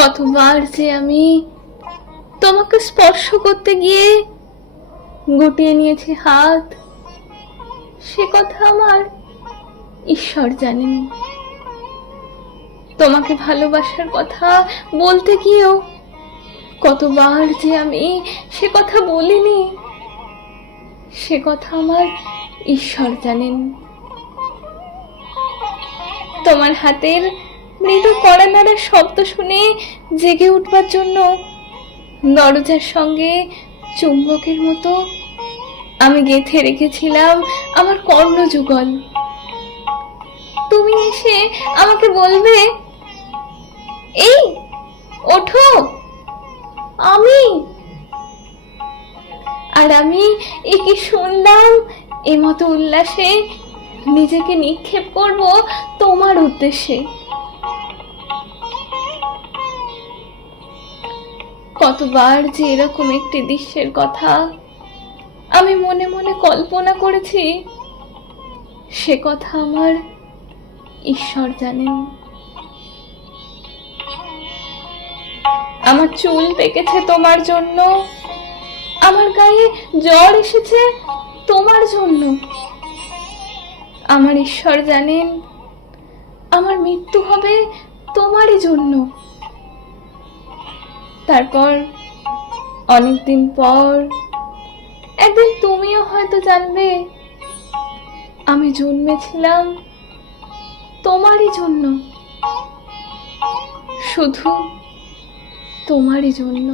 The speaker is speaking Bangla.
কতবার যে আমি তোমাকে স্পর্শ করতে গিয়ে গুটিয়ে নিয়েছি হাত, সে কথা আমার ঈশ্বর জানেন। তোমাকে ভালোবাসার কথা বলতে গিয়েও কতবার যে আমি সে কথা বলিনি, সে কথা আমার ঈশ্বর জানেন। তোমার হাতের মৃদু কড়া নাড়ার শব্দ শুনে জেগে উঠবার জন্য দরজার সঙ্গে চুম্বকের মতো আমি গেঁথে রেখেছিলাম আমার কর্ণযুগল তুমি এসে আমাকে বলবে, এই, ওঠো, আমি। আর আমি এ কি শুনলাম এ মতো উল্লাসে নিজেকে নিক্ষেপ করব তোমার উদ্দেশ্যে। কতবার যে এরকম একটি দৃশ্যের কথা আমি মনে মনে কল্পনা করেছি, সে কথা আমার ঈশ্বর জানেন। আমার চুল পেকেছে তোমার জন্য, আমার গায়ে জ্বর এসেছে তোমার জন্য। আমার ঈশ্বর জানেন, আমার মৃত্যু হবে তোমারই জন্য। তারপর অনেকদিন পর একদিন তুমিও হয়তো জানবে আমি জন্মেছিলাম তোমারই জন্য। শুধু তোমারই জন্য।